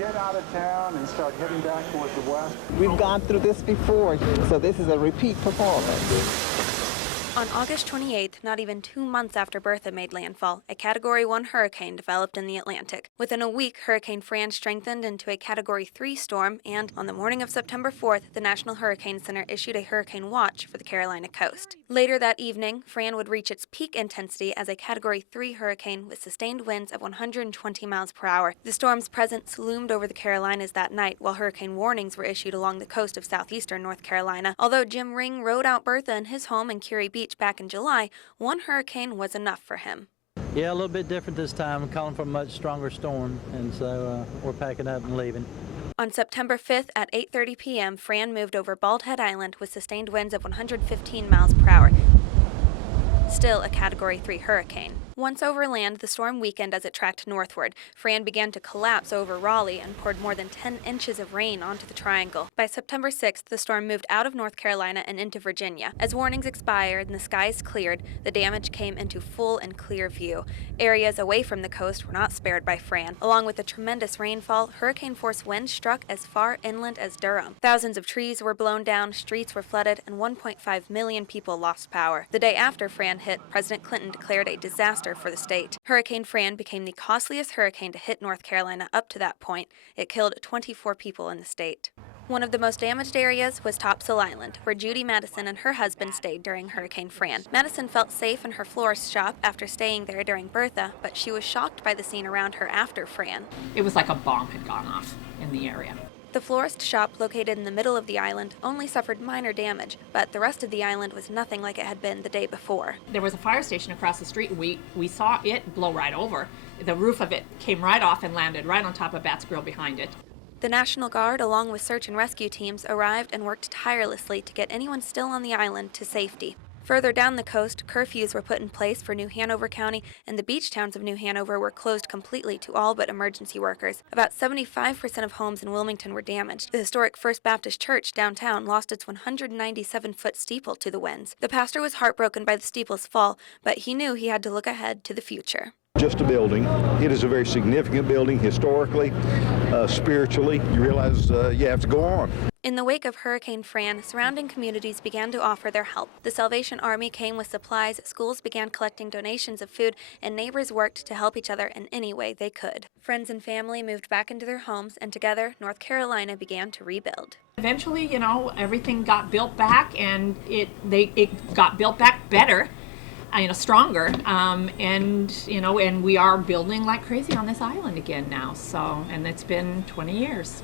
get out of town and start heading back towards the west. We've gone through this before, so this is a repeat performance. On August 28th, not even 2 months after Bertha made landfall, a Category 1 hurricane developed in the Atlantic. Within a week, Hurricane Fran strengthened into a Category 3 storm, and on the morning of September 4th, the National Hurricane Center issued a hurricane watch for the Carolina coast. Later that evening, Fran would reach its peak intensity as a Category 3 hurricane with sustained winds of 120 miles per hour. The storm's presence loomed over the Carolinas that night, while hurricane warnings were issued along the coast of southeastern North Carolina. Although Jim Ring rode out Bertha in his home in Curie Beach back in July, one hurricane was enough for him. Yeah, a little bit different this time, calling for a much stronger storm, and so we're packing up and leaving. On September 5th at 8:30 p.m., Fran moved over Bald Head Island with sustained winds of 115 miles per hour. Still a Category 3 hurricane. Once over land, the storm weakened as it tracked northward. Fran began to collapse over Raleigh and poured more than 10 inches of rain onto the triangle. By September 6th, the storm moved out of North Carolina and into Virginia. As warnings expired and the skies cleared, the damage came into full and clear view. Areas away from the coast were not spared by Fran. Along with the tremendous rainfall, hurricane-force winds struck as far inland as Durham. Thousands of trees were blown down, streets were flooded, and 1.5 million people lost power. The day after Fran hit, President Clinton declared a disaster for the state. Hurricane Fran became the costliest hurricane to hit North Carolina up to that point. It killed 24 people in the state. One of the most damaged areas was Topsail Island, where Judy Madison and her husband stayed during Hurricane Fran. Madison felt safe in her florist shop after staying there during Bertha, but she was shocked by the scene around her after Fran. It was like a bomb had gone off in the area. The florist shop, located in the middle of the island, only suffered minor damage, but the rest of the island was nothing like it had been the day before. There was a fire station across the street. We saw it blow right over. The roof of it came right off and landed right on top of Bat's Grill behind it. The National Guard, along with search and rescue teams, arrived and worked tirelessly to get anyone still on the island to safety. Further down the coast, curfews were put in place for New Hanover County, and the beach towns of New Hanover were closed completely to all but emergency workers. About 75% of homes in Wilmington were damaged. The historic First Baptist Church downtown lost its 197-foot steeple to the winds. The pastor was heartbroken by the steeple's fall, but he knew he had to look ahead to the future. Just a building. It is a very significant building historically, spiritually. You realize you have to go on. In the wake of Hurricane Fran, surrounding communities began to offer their help. The Salvation Army came with supplies, schools began collecting donations of food, and neighbors worked to help each other in any way they could. Friends and family moved back into their homes, and together, North Carolina began to rebuild. Eventually, everything got built back, and it got built back better. Stronger, and we are building like crazy on this island again now. And it's been 20 years.